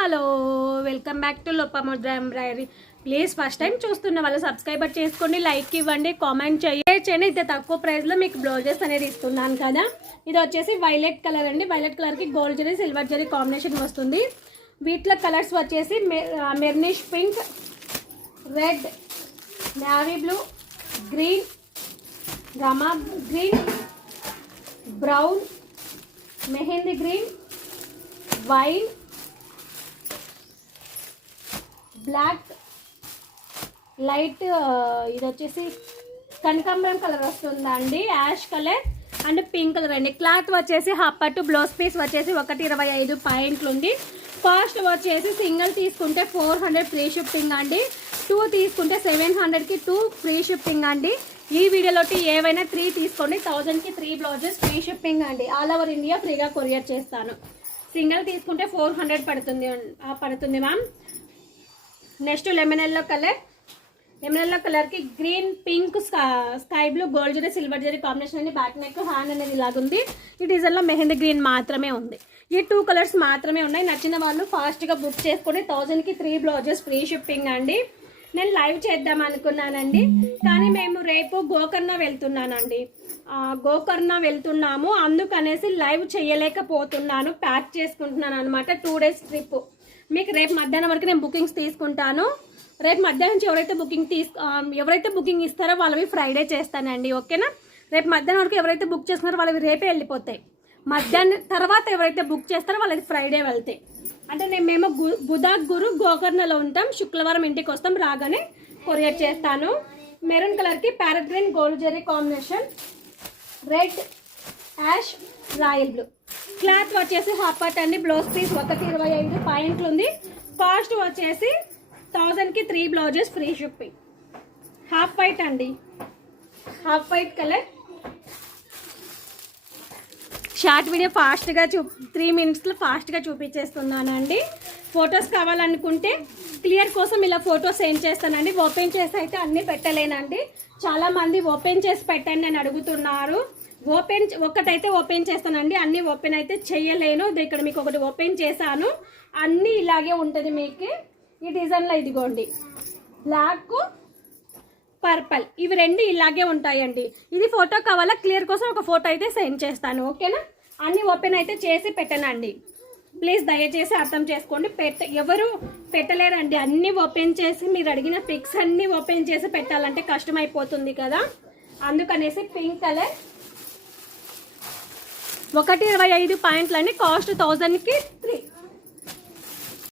Hello welcome back to Lopamudra embroidery. Please first time చూస్తున్న వాళ్ళు subscriber చేసుకోండి, లైక్ ఇవ్వండి, కామెంట్ చేయండి. ఇంత తక్కువ ప్రైస్లో మీకు బ్లౌజెస్ అనేది ఇస్తున్నాను కదా. ఇది వచ్చేసి వైలెట్ కలర్ అండి. వైలెట్ కలర్కి gold zari silver zari combination వస్తుంది. వీటిలో కలర్స్ వచ్చేసి maroonish pink, red, navy blue, green, Rama green, brown, mehndi green, wine, black, light ఇది వచ్చేసి కనకాంబరం కలర్ వస్తుందండి, ash colour and pink colour అండి. క్లాత్ వచ్చేసి హాఫ్ పట్టు, బ్లౌజ్ పీస్ వచ్చేసి 125 పాయింట్లు ఉంది. కాస్ట్ వచ్చేసి సింగిల్ తీసుకుంటే 400 ఫ్రీ షిప్పింగ్ అండి, 2 తీసుకుంటే 700కి 2 ఫ్రీ షిప్పింగ్ అండి. ఈ వీడియోలోకి ఏవైనా 3 తీసుకోండి, 1000కి 3 బ్లౌజెస్ ఫ్రీ షిప్పింగ్ అండి. ఆల్ ఓవర్ ఇండియా ఫ్రీగా కొరియర్ చేస్తాను. సింగిల్ తీసుకుంటే 400 పడుతుంది ma'am. Next lemon yellow colour. Lemon yellow కలర్కి green, pink, sky blue, gold zari silver zari combination అండి. బ్యాక్ నెక్, హ్యాండ్ అనేది ఇలాగుంది. ఈ డిజైన్లో మెహందీ గ్రీన్ మాత్రమే ఉంది. ఈ 2 కలర్స్ మాత్రమే ఉన్నాయి. నచ్చిన వాళ్ళు ఫాస్ట్గా బుక్ చేసుకొని 1000కి 3 బ్లౌజెస్ ఫ్రీ షిప్పింగ్ అండి. నేను లైవ్ చేద్దాం అనుకున్నానండి, కానీ మేము రేపు గోకర్ణ వెళ్తున్నాము. అందుకనేసి లైవ్ చేయలేకపోతున్నాను. ప్యాక్ చేసుకుంటున్నాను అనమాట. 2 డేస్ ట్రిప్. మీకు రేపు మధ్యాహ్నం వరకు నేను బుకింగ్స్ తీసుకుంటాను. రేపు మధ్యాహ్నం నుంచి ఎవరైతే బుకింగ్ ఇస్తారో వాళ్ళవి ఫ్రైడే చేస్తానండి, ఓకేనా. రేపు మధ్యాహ్నం వరకు ఎవరైతే బుక్ చేస్తున్నారో వాళ్ళవి రేపే వెళ్ళిపోతాయి. మధ్యాహ్నం తర్వాత ఎవరైతే బుక్ చేస్తారో వాళ్ళది ఫ్రైడే వెళ్తాయి. అంటే మేము బుధ గురు గోకర్ణలో ఉంటాం. శుక్రవారం ఇంటికి వస్తాం, రాగానే కొరియర్ చేస్తాను. మెరూన్ కలర్కి parrot green, gold zari combination, red, ash, royal blue. Cloth వచ్చేసి హాఫ్ పట్ అండి. బ్లౌజ్ పీస్ 125 పాయింట్లు ఉంది. కాస్ట్ వచ్చేసి 1000కి 3 blouses free shipping. Half white అండి, half white colour. Short video ఫాస్ట్గా 3 మినిట్స్లో ఫాస్ట్గా చూపించేస్తున్నానండి. ఫొటోస్ కావాలనుకుంటే క్లియర్ కోసం ఇలా ఫొటోస్ సెండ్ చేస్తానండి. ఓపెన్ చేసి అయితే అన్నీ పెట్టలేనండి. చాలామంది ఓపెన్ చేసి పెట్టండి అని అడుగుతున్నారు. ఒకటైతే ఓపెన్ చేస్తానండి, అన్నీ ఓపెన్ అయితే చేయలేను. ఇక్కడ మీకు ఒకటి ఓపెన్ చేశాను, అన్నీ ఇలాగే ఉంటుంది మీకు. ఈ డిజైన్లో ఇదిగోండి, బ్లాక్, పర్పల్, ఇవి 2 ఇలాగే ఉంటాయండి. ఇది ఫోటో కావాలా, క్లియర్ కోసం ఒక ఫోటో అయితే సెండ్ చేస్తాను, ఓకేనా. అన్నీ ఓపెన్ అయితే చేసి పెట్టనండి, ప్లీజ్ దయచేసి అర్థం చేసుకోండి. ఎవరు పెట్టలేరండి. అన్నీ ఓపెన్ చేసి మీరు అడిగిన పిక్స్ అన్నీ ఓపెన్ చేసి పెట్టాలంటే కష్టమైపోతుంది కదా. అందుకనేసి పింక్ కలర్ 125 పాయింట్లని. కాస్ట్ 1000కి 3.